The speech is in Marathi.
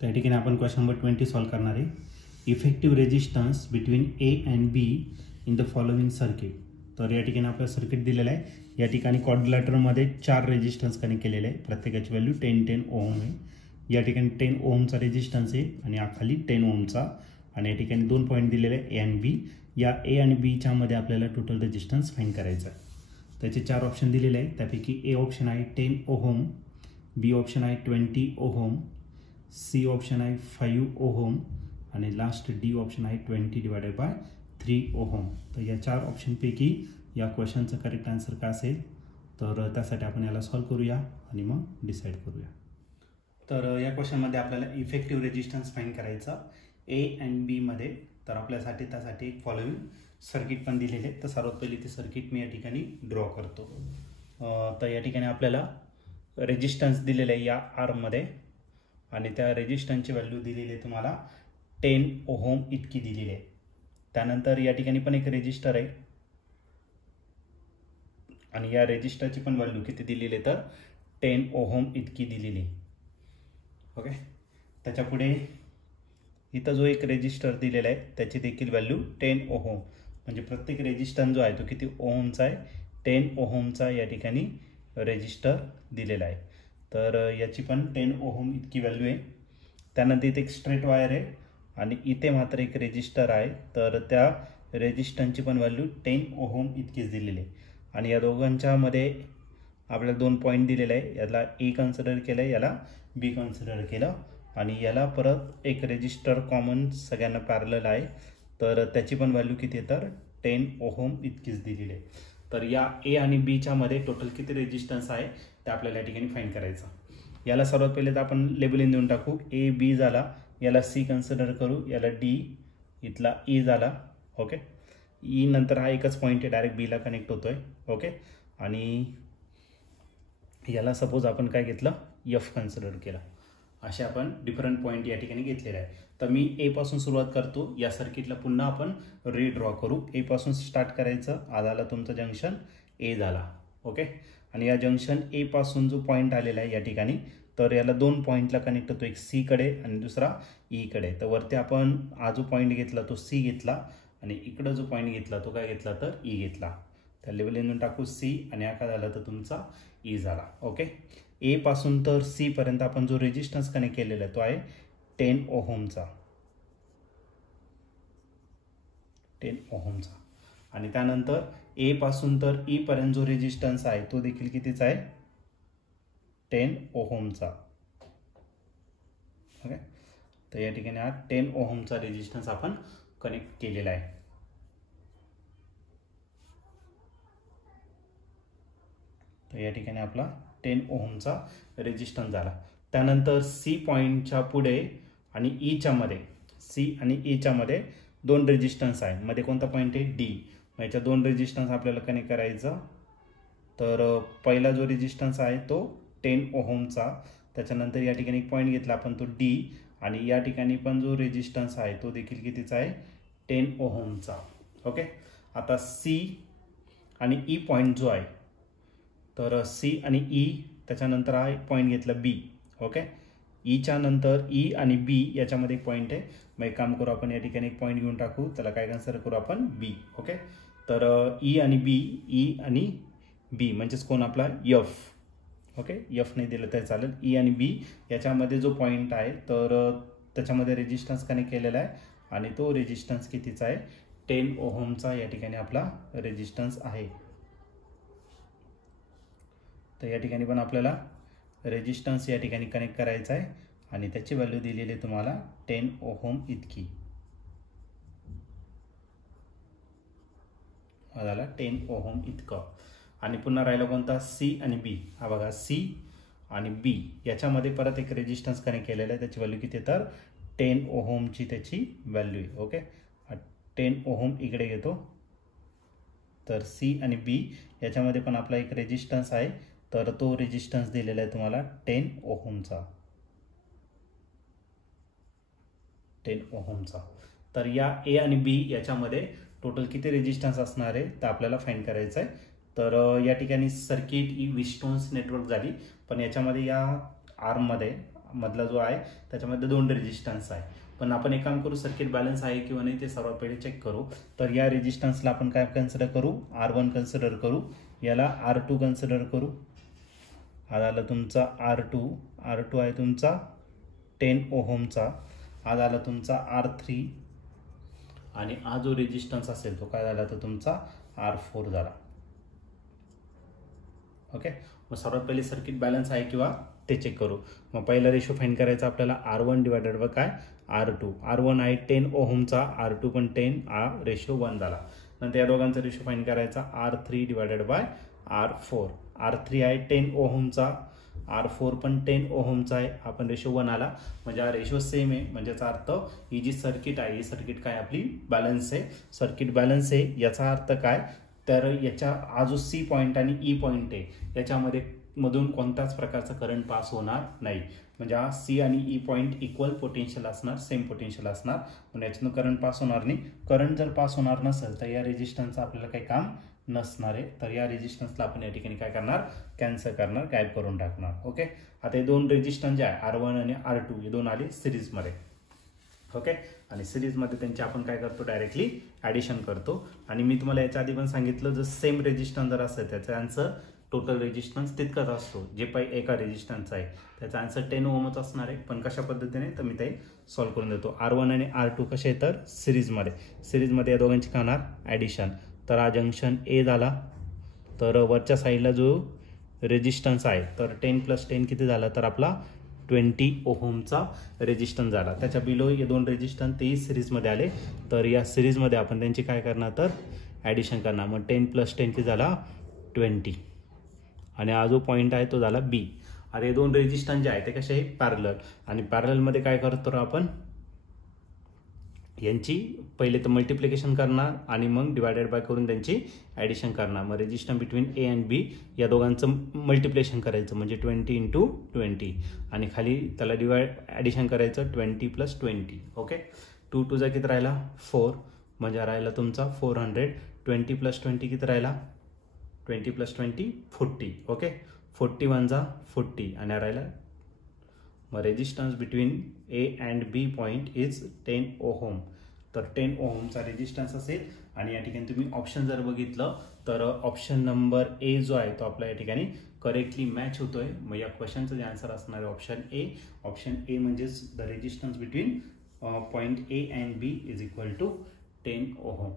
त्या ठिकाणी आपण क्वेश्चन नंबर 20 सॉल्व करणार आहे. Effective resistance between A and be in the following circuit. तर या ठिकाणी आपल्याला सर्किट दिलेलं आहे. या ठिकाणी क्वाड्रिलॅटरमध्ये 4 रेजिस्टन्स कनेक्ट केलेले आहे. प्रत्येकाची व्हॅल्यू 10 ओहम आहे. या ठिकाणी 10 ओहमचा रेजिस्टन्स आहे आणि खाली 10 ओहमचा. आणि या ठिकाणी 2 पॉईंट दिलेले आहे ए आणि बी. या ए आणि बीच्या मध्ये आपल्याला टोटल रेजिस्टन्स फाइंड करायचा आहे. त्याचे 4 ऑप्शन दिलेले आहेत. त्यापैकी ए ऑप्शन आहे 10 ओहम, बी ऑप्शन आहे 20 ओहम, सी ऑप्शन आहे 5 ओहम आणि लास्ट डी ऑप्शन आहे 20/3 ओहम. तर या 4 ऑप्शनपैकी या क्वेश्चनचं करेक्ट आन्सर काय असेल तर त्यासाठी आपण याला सॉल्व करूया आणि मग डिसाईड करूया. तर या क्वेश्चनमध्ये आपल्याला इफेक्टिव्ह रेजिस्टन्स फाइंड करायचा ए अँड बी मध्ये. तर आपल्यासाठी त्यासाठी एक फॉलोइंग सर्किट पण दिलेले आहे. तर सर्वात पहिली ते सर्किट मी या ठिकाणी ड्रॉ करतो. तर या ठिकाणी आपल्याला रेजिस्टन्स दिलेलं आहे या आर्ममध्ये आणि त्या रेजिस्टन्सची व्हॅल्यू दिलेली आहे तुम्हाला 10 ओहम इतकी दिलेली आहे. त्यानंतर या ठिकाणी पण एक रेजिस्टर आहे आणि या रेजिस्टरची पण व्हॅल्यू किती दिलेली आहे तर 10 ओहम इतकी दिलेली. ओके. त्याच्या पुढे इथं जो एक रेजिस्टर दिलेला आहे त्याची देखील व्हॅल्यू 10 ओहम. म्हणजे प्रत्येक रेजिस्टन्स जो आहे तो किती ओहमचा आहे 10 ओहमचा या ठिकाणी रेजिस्टर दिलेला आहे. तर याची पण 10 ओहम इतकी व्हॅल्यू आहे. त्यानंतर इथे एक स्ट्रेट वायर आहे आणि इथे मात्र एक रेजिस्टर आहे. तर त्या रेजिस्टन्सची पण व्हॅल्यू 10 ओहम इतकीच दिलेली आहे. आणि या दोघांच्या मध्ये आपल्याला 2 पॉईंट दिलेले आहे. याला ए कन्सिडर केलं आहे, याला बी कन्सिडर केलं आणि याला परत एक रेजिस्टर कॉमन सगळ्यांना पॅरलल आहे. तर त्याची पण व्हॅल्यू किती आहे तर 10 ओहम इतकीच दिलेली आहे. तर या ए आणि बीच्या मध्ये टोटल किती रेजिस्टन्स आहे ते आपल्याला या ठिकाणी फाइंड करायचं. याला सर्वात पहिले तर आपण लेबलिंग देऊन टाकू. ए बी झाला, याला सी कन्सिडर करू, याला डी, इथला ई झाला. ओके. ई नंतर हा एकच पॉईंट आहे डायरेक्ट बीला कनेक्ट होतोय. ओके. आणि याला सपोज आपण काय घेतलं एफ कन्सिडर केला. असे आपण डिफरंट पॉईंट या ठिकाणी घेतलेले आहे. तर मी ए पासून सुरुवात करतो. या सर्किटला पुन्हा आपण रीड्रॉ करू. ए पासून स्टार्ट करायचं. आज आला तुमचं जंक्शन ए झाला. ओके. आणि या जंक्शन ए पासून जो पॉईंट आलेला आहे या ठिकाणी तर याला 2 पॉईंटला कनेक्ट होतो. एक सी कडे आणि दुसरा ई कडे. तर वरती आपण हा जो पॉईंट घेतला तो सी घेतला आणि इकडं जो पॉईंट घेतला तो काय घेतला तर ई घेतला. त्या लेवलवरून टाकू सी आणि हा काय झाला तर तुमचा ई झाला. ओके. ए पासून तर सी पर्यंत आपण जो रेजिस्टन्स कनेक्ट केलेला आहे तो आहे 10 ओहमचा. 10 ओहमचा. आणि त्यानंतर ए पासून तर ई पर्यंत जो रेजिस्टन्स आहे तो देखील कितीचा आहे 10 ओहमचा. ओके. तर या ठिकाणी हा 10 ओहमचा रेजिस्टन्स आपण कनेक्ट केलेला आहे. तर या ठिकाणी आपला 10 ओहमचा रेजिस्टन्स झाला. त्यानंतर सी पॉईंटच्या पुढे आणि ईच्या मध्ये सी आणि ईच्या मध्ये 2 रेजिस्टन्स आहे. मध्ये कोणता पॉईंट आहे डी. मग याच्या 2 रेजिस्टन्स आपल्याला कनेक्ट करायचा. तर पहिला जो रेजिस्टन्स आहे तो 10 ओहमचा. त्याच्यानंतर या ठिकाणी एक पॉईंट घेतला आपण तो डी आणि या ठिकाणी पण जो रेजिस्टन्स आहे तो देखील कितीचा आहे 10 ओहमचा. ओके. आता सी आणि ई पॉईंट जो आहे तर सी आणि ई त्याच्यानंतर हा एक पॉईंट घेतला बी. ओके. ईच्या नंतर ई आणि बी याच्यामध्ये एक पॉईंट आहे. मग एक काम करू आपण या ठिकाणी एक पॉईंट घेऊन टाकू. त्याला काय कन्सिडर करू आपण बी. ओके. तर ई आणि बी म्हणजेच कोण आपला एफ. ओके. एफ नाही दिलं तरी चालेल. ई आणि बी याच्यामध्ये जो पॉईंट आहे तर त्याच्यामध्ये रेजिस्टन्स कनेक्ट केलेला आहे आणि तो रेजिस्टन्स कितीचा आहे 10 ओहमचा या ठिकाणी आपला रेजिस्टन्स आहे. तर या ठिकाणी पण आपल्याला रेजिस्टन्स या ठिकाणी कनेक्ट करायचा आहे आणि त्याची व्हॅल्यू दिलेली आहे तुम्हाला 10 ओहम इतकी. झाला 10 ओहम इतकं. आणि पुन्हा राहिला कोणता सी आणि बी. हा बघा सी आणि बी याच्यामध्ये परत एक रेजिस्टन्स कनेक्ट केलेला आहे. त्याची व्हॅल्यू किती तर 10 ओहमची त्याची व्हॅल्यू आहे. ओके. 10 ओहम इकडे घेतो. तर सी आणि बी याच्यामध्ये पण आपला एक रेजिस्टन्स आहे. तर तो रेजिस्टन्स दिलेला आहे तुम्हाला 10 ओहमचा. 10 ओहमचा. तर या ए आणि बी याच्यामध्ये टोटल किती रेजिस्टन्स असणार आहे तर आपल्याला फाइंड करायचं आहे. तर या ठिकाणी सर्किट ही विस्टोन्स नेटवर्क झाली. पण याच्यामध्ये या आर्ममध्ये मधला जो आहे त्याच्यामध्ये 2 रेजिस्टन्स आहे. पण आपण एक काम करू, सर्किट बॅलन्स आहे किंवा नाही ते सर्वात पहिले चेक करू. तर या रेजिस्टन्सला आपण काय कन्सिडर करू, R1 कन्सिडर करू, याला R2 कन्सिडर करू. हा झाला तुमचा R2 आहे तुमचा 10 ओहमचा. हा झाला तुमचा R3 आणि हा जो रेजिस्टन्स असेल तो काय झाला तर तुमचा R4 झाला. ओके, मग सर्वात पहिले सर्किट बॅलन्स आहे किंवा ते चेक करू. मग पहिला रेशो फाइंड करायचा आपल्याला R1 डिवायडेड बाय काय R2. R1 आहे 10 ओहमचा, R2 पण 10, हा रेशो 1 झाला. नंतर या दोघांचा रेशो फाइंड करायचा R3 divided by R4. R3 आहे 10 ओहमचा, R4 पण 10 ओहमचा आहे, हा पण रेशो 1 आला. म्हणजे हा रेशो सेम आहे. म्हणजे याचा अर्थ ही जी सर्किट आहे ही सर्किट काय आपली बॅलन्स आहे. सर्किट बॅलन्स आहे याचा अर्थ काय तर याच्या हा जो C पॉईंट आणि E पॉईंट आहे याच्यामध्ये मधून कोणत्याच प्रकारचा करंट पास होणार नाही. म्हणजे हा C आणि E पॉईंट इक्वल पोटेन्शियल असणार, सेम पोटेन्शियल असणार, म्हणजे याच्यातून करंट पास होणार नाही. करंट जर पास होणार नसेल तर या रेजिस्टन्सचं आपल्याला काही काम नसणार आहे. तर या रेजिस्टन्सला आपण या ठिकाणी काय करणार, कॅन्सल करणार, गायब करून टाकणार. ओके, आता हे 2 रेजिस्टन्स जे आहे R1 आणि R2 हे 2 आले सिरीजमध्ये. ओके, आणि सिरीजमध्ये त्यांचे आपण काय करतो, डायरेक्टली ॲडिशन करतो. आणि मी तुम्हाला याच्या आधी पण सांगितलं जर सेम रेजिस्टन्स जर असेल त्याचा आन्सर टोटल रेजिस्टन्स तितकाच असतो. जे काही एका रेजिस्टन्सचा आहे त्याचा आन्सर 10 ओहमच असणार आहे. पण कशा पद्धतीने तर मी ते सॉल्व्ह करून देतो. R1 आणि R2 कसे आहे तर सिरीजमध्ये या दोघांची काय होणार ॲडिशन. तर हा जंक्शन A झाला. तर वरच्या साईडला जो रेजिस्टन्स आहे तर 10 + 10 किती झाला तर आपला 20 ओहमचा रेजिस्टन्स झाला. त्याच्या बिलो हे 2 रेजिस्टन्स तेही सिरीजमध्ये आले. तर या सिरीजमध्ये आपण त्यांची काय करणार तर ॲडिशन करणार. मग 10 + 10 किती झाला 20 आणि हा जो पॉईंट आहे तो झाला B. आता हे 2 रेजिस्टन्स जे आहे ते कसे आहे पॅरलल. आणि पॅरललमध्ये काय करतो आपण यांची पहिले तर मल्टिप्लिकेशन करणार आणि मग डिवायडेड बाय करून त्यांची ॲडिशन करणार. मग रेजिस्टन्स बिटवीन A आणि B या दोघांचं मल्टिप्लिकेशन करायचं म्हणजे 20 × 20 आणि खाली त्याला ॲडिशन करायचं 20 + 20. ओके, 2 2 किती राहिला 4 म्हणजे राहिला तुमचा 400. 20 + 20 किती राहिला 20 + 20 40. ओके, 41 40 आणि राहिला. मग resistance between A and B point is 10 ohm. तर 10 ओहमचा रेजिस्टन्स असेल. आणि या ठिकाणी तुम्ही ऑप्शन जर बघितलं तर ऑप्शन नंबर A जो आहे तो आपल्या या ठिकाणी करेक्टली मॅच होतोय. मग या क्वेश्चनचं जे आन्सर असणार आहे ऑप्शन A. ऑप्शन A म्हणजेच the resistance between point A and B is equal to 10 ohm.